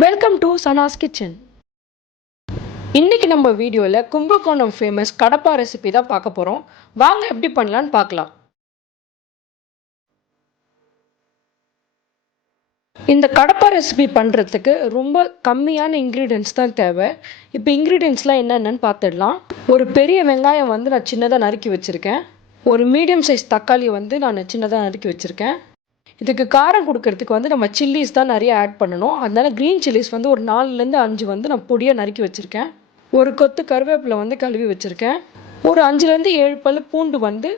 Welcome to Sana's kitchen. இன்றைக்கி நம்ம வீடியோவில் கும்பகோணம் ஃபேமஸ் கடப்பா ரெசிபி தான் பார்க்க போகிறோம். வாங்க எப்படி பண்ணலான்னு பார்க்கலாம். இந்த கடப்பா ரெசிபி பண்ணுறதுக்கு ரொம்ப கம்மியான இன்க்ரீடியன்ட்ஸ் தான் தேவை. இப்போ இன்க்ரீடியன்ட்ஸ்லாம் என்னென்னு பார்த்துடலாம். ஒரு பெரிய வெங்காயம் நான் சின்னதாக நறுக்கி வச்சுருக்கேன். ஒரு மீடியம் சைஸ் தக்காளி நான் சின்னதாக நறுக்கி வச்சுருக்கேன். இதுக்கு காரம் கொடுக்கறதுக்கு நம்ம சில்லிஸ் தான் நிறைய ஆட் பண்ணணும். அதனால் க்ரீன் சில்லிஸ் ஒரு 4லேருந்து 5 நான் பொடியாக நறுக்கி வச்சுருக்கேன். ஒரு கொத்து கருவேப்பிலை கழுவி வச்சுருக்கேன். ஒரு 5லேருந்து 7 பல் பூண்டு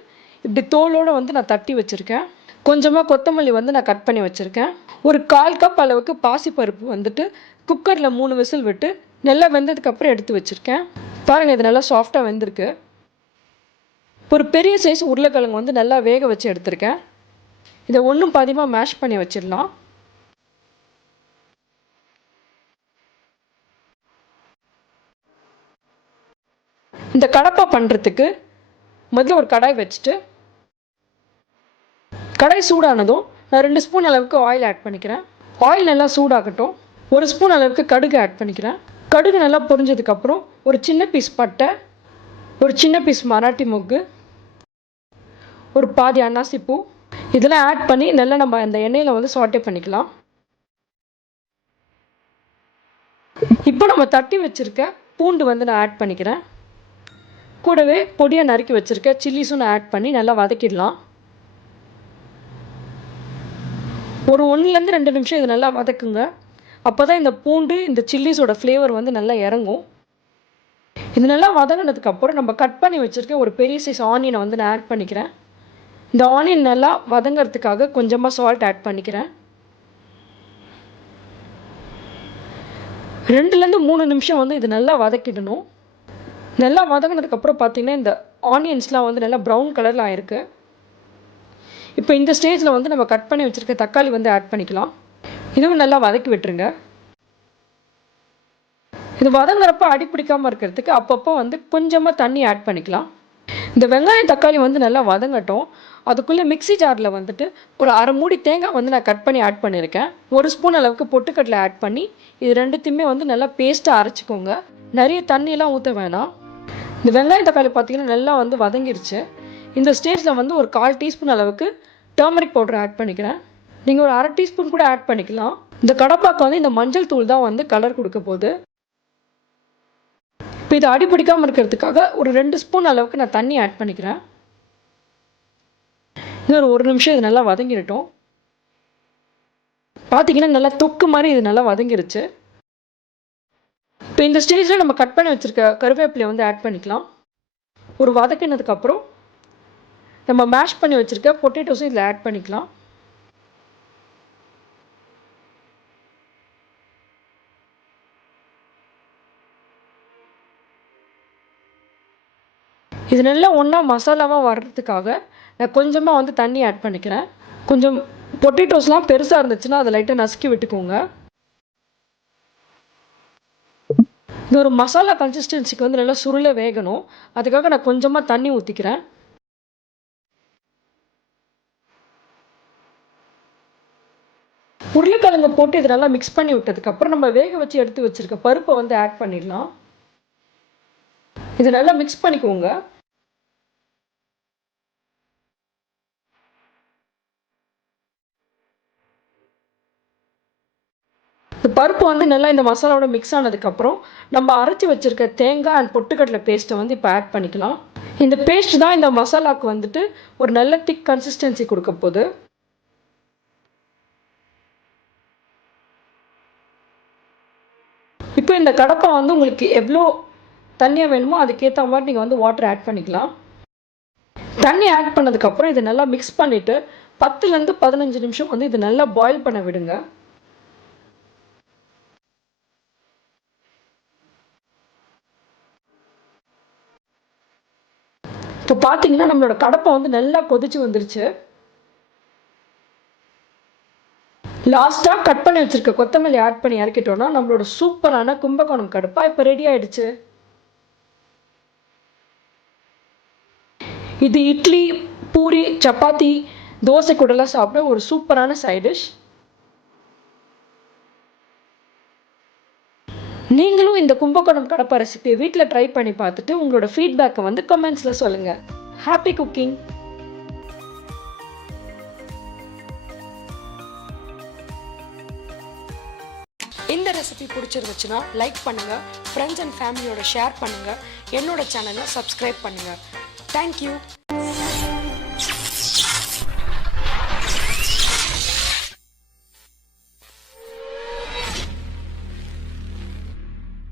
இப்படி தோலோடு நான் தட்டி வச்சுருக்கேன். கொஞ்சமாக கொத்தமல்லி நான் கட் பண்ணி வச்சுருக்கேன். ஒரு 1/4 கப் அளவுக்கு பாசிப்பருப்பு குக்கரில் 3 விசில் விட்டு நல்லா வெந்ததுக்கப்புறம் எடுத்து வச்சுருக்கேன். பாருங்கள், இது நல்லா சாஃப்டாக வெந்திருக்கு. ஒரு பெரிய சைஸ் உருளைக்கிழங்கு நல்லா வேக வச்சு எடுத்திருக்கேன். இதை ஒன்றும் பாதியமாக மேஷ் பண்ணி வச்சிடலாம். இந்த கடப்பா பண்ணுறதுக்கு முதல்ல ஒரு கடாய் வச்சுட்டு, கடாய் சூடானதும் நான் 2 ஸ்பூன் அளவுக்கு ஆயில் ஆட் பண்ணிக்கிறேன். ஆயில் நல்லா சூடாகட்டும். 1 ஸ்பூன் அளவுக்கு கடுகு ஆட் பண்ணிக்கிறேன். கடுகு நல்லா பொரிஞ்சதுக்கப்புறம் ஒரு சின்ன பீஸ் பட்டை, ஒரு சின்ன பீஸ் மராட்டி மொக்கு, ஒரு பாதி அன்னாசிப்பூ இதெல்லாம் ஆட் பண்ணி நல்லா நம்ம அந்த எண்ணெயில் சாட்டே பண்ணிக்கலாம். இப்போ நம்ம தட்டி வச்சுருக்க பூண்டு நான் ஆட் பண்ணிக்கிறேன். கூடவே பொடியாக நறுக்கி வச்சுருக்க சில்லிஸும் நான் ஆட் பண்ணி நல்லா வதக்கிடலாம். ஒரு 1லேருந்து 2 நிமிஷம் இது நல்லா வதக்குங்க. அப்போ தான் இந்த பூண்டு இந்த சில்லிஸோட ஃப்ளேவர் நல்லா இறங்கும். இது நல்லா வதங்கினதுக்கப்புறம் நம்ம கட் பண்ணி வச்சுருக்க ஒரு பெரிய சைஸ் ஆனியனை நான் ஆட் பண்ணிக்கிறேன். இந்த ஆனியன் நல்லா வதங்கிறதுக்காக கொஞ்சமாக சால்ட் ஆட் பண்ணிக்கிறேன். 2லேருந்து 3 நிமிஷம் இது நல்லா வதக்கிடணும். நல்லா வதங்கினதுக்கப்புறம் பார்த்திங்கன்னா இந்த ஆனியன்ஸ்லாம் நல்லா ப்ரௌன் கலரில் ஆயிருக்கு. இப்போ இந்த ஸ்டேஜில் நம்ம கட் பண்ணி வச்சுருக்க தக்காளி ஆட் பண்ணிக்கலாம். இதுவும் நல்லா வதக்கி விட்டுருங்க. இது வதங்குறப்ப அடி பிடிக்காமல் இருக்கிறதுக்கு அப்பப்போ கொஞ்சமாக தண்ணி ஆட் பண்ணிக்கலாம். இந்த வெங்காயம் தக்காளி நல்லா வதங்கட்டும். அதுக்குள்ளே மிக்ஸி ஜாரில் ஒரு அரை மூடி தேங்காய் நான் கட் பண்ணி ஆட் பண்ணியிருக்கேன். 1 ஸ்பூன் அளவுக்கு பொட்டுக்கடலை ஆட் பண்ணி இது ரெண்டுத்தையுமே நல்லா பேஸ்ட்டாக அரைச்சிக்கோங்க. நிறைய தண்ணியெலாம் ஊற்ற வேணாம். இந்த வெங்காயம் தக்காளி பார்த்திங்கன்னா நல்லா வதங்கிருச்சு. இந்த ஸ்டேஜில் ஒரு 1/4 டீஸ்பூன் அளவுக்கு டர்மரிக் பவுடர் ஆட் பண்ணிக்கிறேன். நீங்கள் ஒரு 1/2 டீஸ்பூன் கூட ஆட் பண்ணிக்கலாம். இந்த கடப்பாக்கு இந்த மஞ்சள் தூள் தான் கலர் கொடுக்க போகுது. இப்போ இது அடி பிடிக்காமல் இருக்கிறதுக்காக ஒரு 2 ஸ்பூன் அளவுக்கு நான் தண்ணி ஆட் பண்ணிக்கிறேன். இன்னும் ஒரு நிமிஷம் இது நல்லா வதங்கிடட்டும். பார்த்தீங்கன்னா நல்லா தொக்கு மாதிரி இது நல்லா வதங்கிருச்சு. இப்போ இந்த ஸ்டேஜில் நம்ம கட் பண்ணி வச்சுருக்க கருவேப்பிலையை ஆட் பண்ணிக்கலாம். ஒரு வதக்கினதுக்கப்புறம் நம்ம மேஷ் பண்ணி வச்சுருக்க பொட்டேட்டோஸும் இதில் ஆட் பண்ணிக்கலாம். இது நல்லா ஒன்றா மசாலாவாக வர்றதுக்காக நான் கொஞ்சமாக தண்ணி ஆட் பண்ணிக்கிறேன். கொஞ்சம் பொட்டேட்டோஸ்லாம் பெருசாக இருந்துச்சுன்னா அதை லைட்டாக நசுக்கி விட்டுக்கோங்க. இது ஒரு மசாலா கன்சிஸ்டன்சிக்கு நல்லா சுருள வேகணும். அதுக்காக நான் கொஞ்சமாக தண்ணி ஊற்றிக்கிறேன். உருளைக்கிழங்கு போட்டு இது நல்லா மிக்ஸ் பண்ணி விட்டதுக்கப்புறம் நம்ம வேக வச்சு எடுத்து வச்சுருக்க பருப்பை ஆட் பண்ணிடலாம். இது நல்லா மிக்ஸ் பண்ணிக்கோங்க. இந்த பருப்பு நல்லா இந்த மசாலாவோட மிக்ஸ் ஆனதுக்கப்புறம் நம்ம அரைச்சி வச்சுருக்க தேங்காய் அண்ட் பொட்டுக்கடலை பேஸ்ட்டை இப்போ ஆட் பண்ணிக்கலாம். இந்த பேஸ்ட் தான் இந்த மசாலாவுக்கு ஒரு நல்ல திக் கன்சிஸ்டன்சி கொடுக்க போகுது. இப்போ இந்த கடப்பா உங்களுக்கு எவ்வளோ தண்ணியாக வேணுமோ அதுக்கேற்ற மாதிரி நீங்கள் வாட்டர் ஆட் பண்ணிக்கலாம். தண்ணி ஆட் பண்ணதுக்கப்புறம் இதை நல்லா மிக்ஸ் பண்ணிவிட்டு 10லேருந்து 15 நிமிஷம் இது நல்லா பாயில் பண்ண விடுங்க. இப்போ பார்த்தீங்கன்னா நம்மளோட கடப்பா நல்லா கொதிச்சு வந்துருச்சு. லாஸ்ட்டாக கட் பண்ணி வச்சுருக்க கொத்தமல்லி ஆட் பண்ணி இறக்கிட்டோன்னா நம்மளோட சூப்பரான கும்பகோணம் கடப்பா இப்போ ரெடி ஆகிடுச்சு. இது இட்லி, பூரி, சப்பாத்தி, தோசை கூடலாம் சாப்பிட ஒரு சூப்பரான சைட் டிஷ். நீங்களும் இந்த கும்பகோணம் கடப்பா ரெசிபியை வீட்டில் ட்ரை பண்ணி பார்த்துட்டு உங்களோட ஃபீட்பேக்கை வந்து கமெண்ட்ஸில் சொல்லுங்கள். Happy cooking! இந்த ரெசிபி பிடிச்சிருந்துச்சுன்னா லைக் பண்ணுங்கள், ஃப்ரெண்ட்ஸ் அண்ட் ஃபேமிலியோட ஷேர் பண்ணுங்கள், என்னோட சேனலை சப்ஸ்கிரைப் பண்ணுங்கள். தேங்க்யூ.